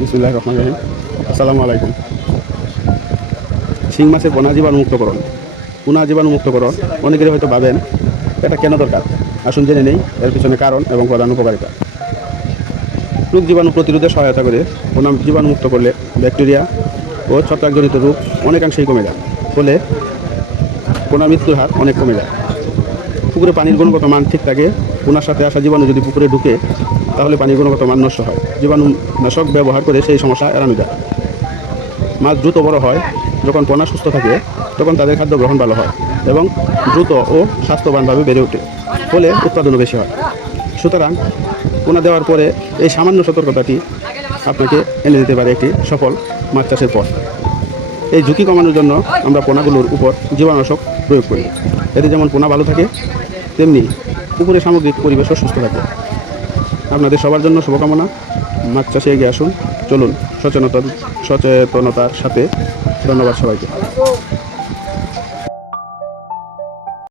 বিসমিল্লাহির রহমানির রহিম। আসসালামু আলাইকুম। শিং মাছের পোনা জীবাণুমুক্তকরণ। পোনা জীবাণুমুক্তকরণ অনেকেরই হয়তো ভাবেন এটা কেন দরকার। আসুন জেনে নেই এর পিছনে কারণ এবং প্রধান উপকারিতা। রোগ জীবাণু প্রতিরোধে সহায়তা করে পোনা জীবাণুমুক্ত করলে ব্যাকটেরিয়া ও ছত্রাকজনিত রোগ অনেকাংশেই কমে যায়, ফলে পোনার মৃত্যুর হার অনেক কমে যায়। পুকুরে পানির গুণগত মান ঠিক থাকে। পোনার সাথে আসা জীবাণু যদি পুকুরে ঢুকে তাহলে পানির গুণগত মান নষ্ট হয়। জীবাণুনাশক ব্যবহার করে সেই সমস্যা এড়ানো যায়। মাছ দ্রুত বড় হয়। যখন পোনা সুস্থ থাকে তখন তাদের খাদ্য গ্রহণ ভালো হয় এবং দ্রুত ও স্বাস্থ্যবানভাবে বেড়ে ওঠে, ফলে উৎপাদনও বেশি হয়। সুতরাং পোনা দেওয়ার পরে এই সামান্য সতর্কতাটি আপনাকে এনে দিতে পারে একটি সফল মাছ চাষের পথ। এই ঝুঁকি কমানোর জন্য আমরা পোনাগুলোর উপর জীবাণুনাশক প্রয়োগ করি। এতে যেমন পোনা ভালো থাকে, তেমনি পুকুরের সামগ্রিক পরিবেশও সুস্থ থাকে। আপনাদের সবার জন্য শুভকামনা। মাছ চাষে এগিয়ে আসুন। চলুন সচেতনতার সাথে। ধন্যবাদ সবাইকে।